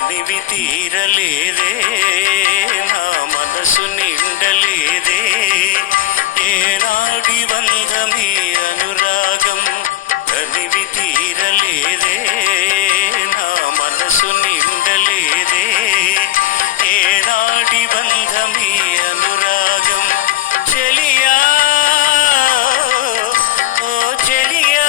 తనివి తీరలేదే నా మనసు నిండలేదే ఏనాడి బంధమే అనురాగం తనివి తీరలేదే నా మనసు నిండలేదే ఏనాడి బంధమే అనురాగం చెలియా ఓ చెలియా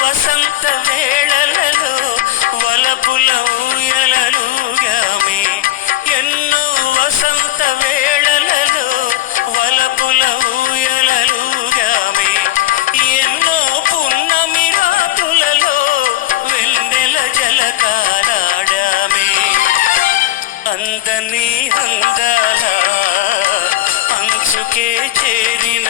వసంత వేళలలో వలపుల ఊయలలుగామే ఎన్నో వసంత వేళలలో వలపుల ఊయలలుగామే ఎన్నో పున్నమి రాత్రులలో వెన్నెల జలకాలాడామే అందని అందాల అంచుకే చేరిన